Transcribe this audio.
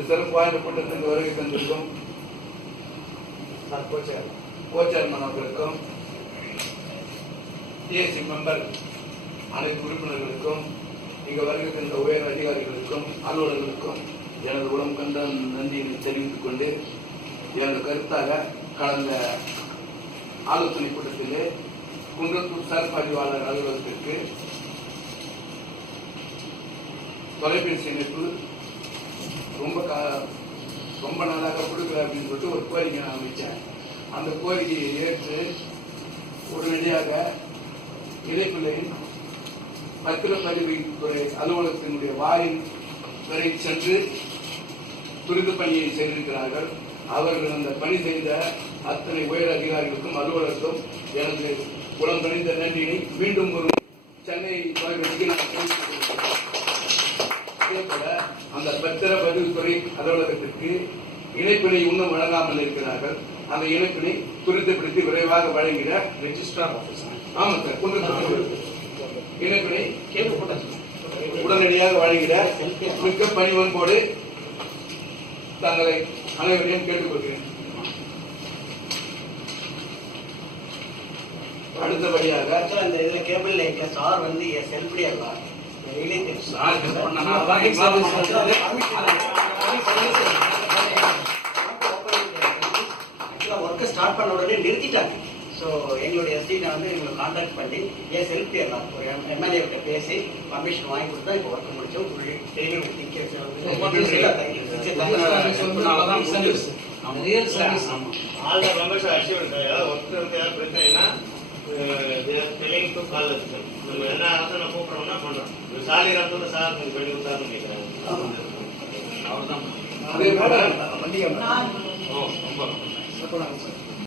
சிறப்பு வாய்ந்த கூட்டத்திற்கு வருகை தந்திருக்கும் கோச்சேர்மன் அவர்களுக்கும் டிஎஸ்சி மெம்பர் அனைத்து உறுப்பினர்களுக்கும் இங்க வருகை தந்த உயர் அதிகாரிகளுக்கும் அலுவலர்களுக்கும் எனது உடம் கண்ட நன்றியினை தெரிவித்துக் கொண்டு எனது கருத்தாக கடந்த ஆலோசனை கூட்டத்திலே குன்றத்தூர் சார் பதிவாளர் அலுவலகத்திற்கு தொலைபேசி இணைப்பு ரொம்ப கா- ரொம்ப நாளாக கொடுக்கல அப்படின்னு சொல்லிட்டு ஒரு கோரிக்கை நான் வைச்சேன். அந்த கோரிக்கையை ஏற்று உடனடியாக இணைப்பிலை பத்திரப்பதிவுத்துறை அலுவலகத்தினுடைய வாயில் வரை சென்று துரித பணியை செய்திருக்கிறார்கள். அவர்கள் அந்த பணி செய்த அத்தனை உயர் அதிகாரிகளுக்கும் அலுவலருக்கும் எனது உளம் கணிந்த நன்றியை மீண்டும் ஒரு சென்னை தொலைபேசிக்கு நான் தெரிவித்துக் அந்த பத்திர பதிவுத்துறை அலுவலகத்திற்கு இணைப்பினை இன்னும் வழங்காமல் இருக்கிறார்கள். அந்த இணைப்பினை துரிதப்படுத்தி விரைவாக வழங்கிட ரெஜிஸ்ட்ரார் ஆஃபீஸர் ஆமா சார் குன்றத்தூர் இணைப்பினை கேட்கப்பட்டாச்சு உடனடியாக வழங்கிட மிக்க பணிவன்போடு தங்களை அனைவரையும் கேட்டுக்கொள்கிறேன். அடுத்தபடியாக அந்த இந்த இதுல கேபிள் லைட்ல சார் வந்து செல்ஃபி அல்ல சார் வந்து ஒர்க்கை ஸ்டார்ட் பண்ண உடனே நிறுத்திட்டாங்க. ஸோ எங்களுடைய எஸ்டினை வந்து எங்களை கான்டாக்ட் பண்ணி ஏன் செல்ஃபி எல்லாம் ஒரு எம்எல்ஏ கிட்ட பேசி பர்மிஷன் வாங்கி கொடுத்தா இப்போ ஒர்க் முடிச்சோம் daily real service all the members are assured ஏதாவது ஒருத்தருக்கு ஏதாவது பிரச்சனைனா தெலுங்கு டு கால் வச்சு நம்ம என்ன ஆசனை கூப்பிடுறோம்னா பண்றோம் சாலிராத்தோட சார் கொஞ்சம் பண்ணி கொடுத்தாருன்னு கேட்குறாங்க ஓ ரொம்ப